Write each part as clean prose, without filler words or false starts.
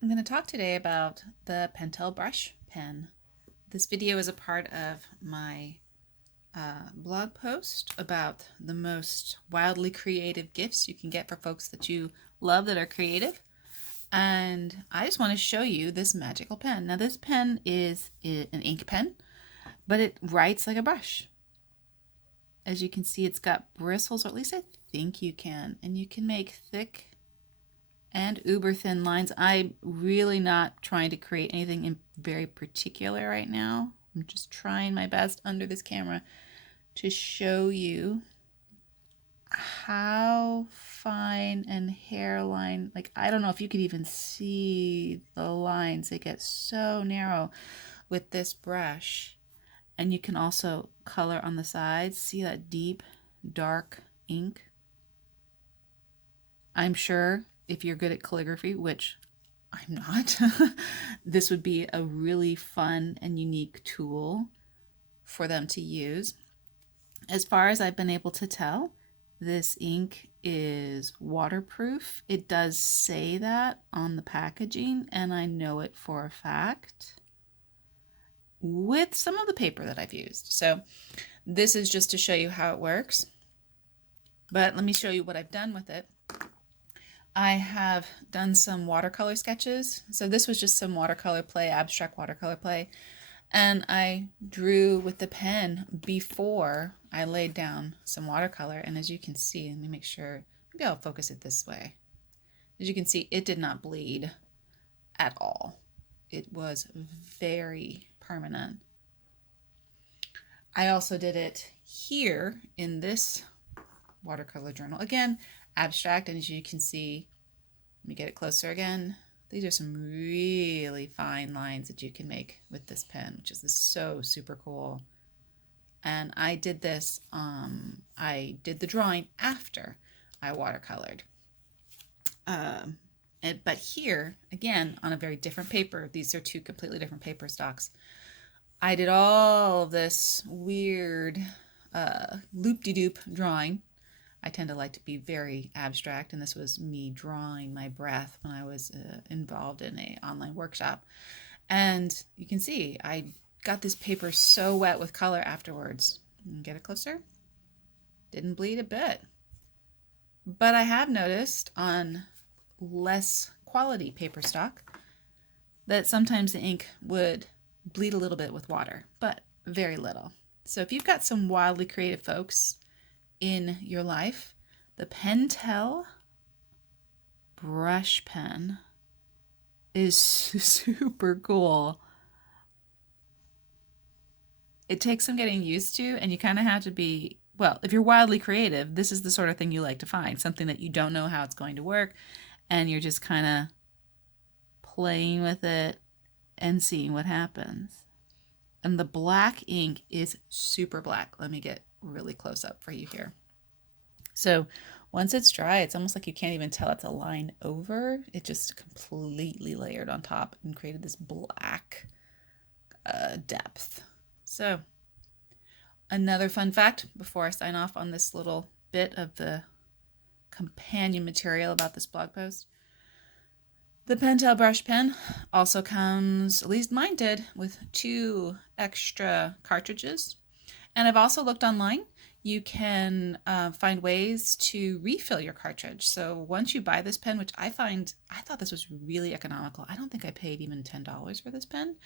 I'm going to talk today about the Pentel brush pen. This video is a part of my blog post about the most wildly creative gifts you can get for folks that you love that are creative. And I just want to show you this magical pen. Now this pen is an ink pen, but it writes like a brush. As you can see, it's got bristles, or at least I think you can, and you can make thick and uber thin lines. I'm really not trying to create anything in very particular right now. I'm just trying my best under this camera to show you how fine and hairline, like I don't know if you could even see the lines. They get so narrow with this brush. And you can also color on the sides. See that deep, dark ink? I'm sure if you're good at calligraphy, which I'm not, this would be a really fun and unique tool for them to use. As far as I've been able to tell, this ink is waterproof. It does say that on the packaging, and I know it for a fact with some of the paper that I've used. So this is just to show you how it works. But let me show you what I've done with it. I have done some watercolor sketches. So this was just some watercolor play, abstract watercolor play. And I drew with the pen before I laid down some watercolor. And as you can see, let me make sure, maybe I'll focus it this way. As you can see, it did not bleed at all. It was very permanent. I also did it here in this watercolor journal. Again, abstract, and as you can see, let me get it closer again. These are some really fine lines that you can make with this pen, which is so super cool. And I did this, I did the drawing after I watercolored. But here, again, on a very different paper, these are two completely different paper stocks. I did all of this weird loop-de-doop drawing. I tend to like to be very abstract, and this was me drawing my breath when I was involved in an online workshop. And you can see I got this paper so wet with color afterwards. Get it closer? Didn't bleed a bit. But I have noticed on less quality paper stock that sometimes the ink would bleed a little bit with water, but very little. So if you've got some wildly creative folks in your life, the Pentel brush pen is super cool. It takes some getting used to, and you kind of have to be, well, if you're wildly creative, this is the sort of thing you like to find, something that you don't know how it's going to work, and you're just kind of playing with it and seeing what happens. And the black ink is super black. Let me get really close up for you here. So once it's dry, it's almost like you can't even tell it's a line over. It just completely layered on top and created this black depth. So another fun fact before I sign off on this little bit of the companion material about this blog post. The Pentel brush pen also comes, at least mine did, with 2 extra cartridges. And I've also looked online. You can find ways to refill your cartridge. So once you buy this pen, which I thought this was really economical. I don't think I paid even $10 for this pen.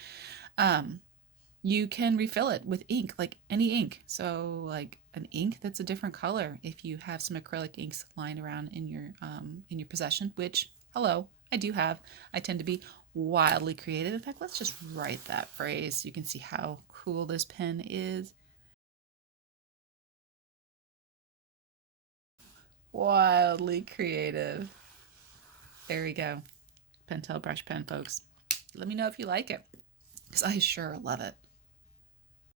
You can refill it with ink, like any ink. So like an ink that's a different color if you have some acrylic inks lying around in your possession, which, hello, I do have. I tend to be wildly creative. In fact, let's just write that phrase so you can see how cool this pen is. Wildly creative. There we go. Pentel brush pen, folks. Let me know if you like it, because I sure love it.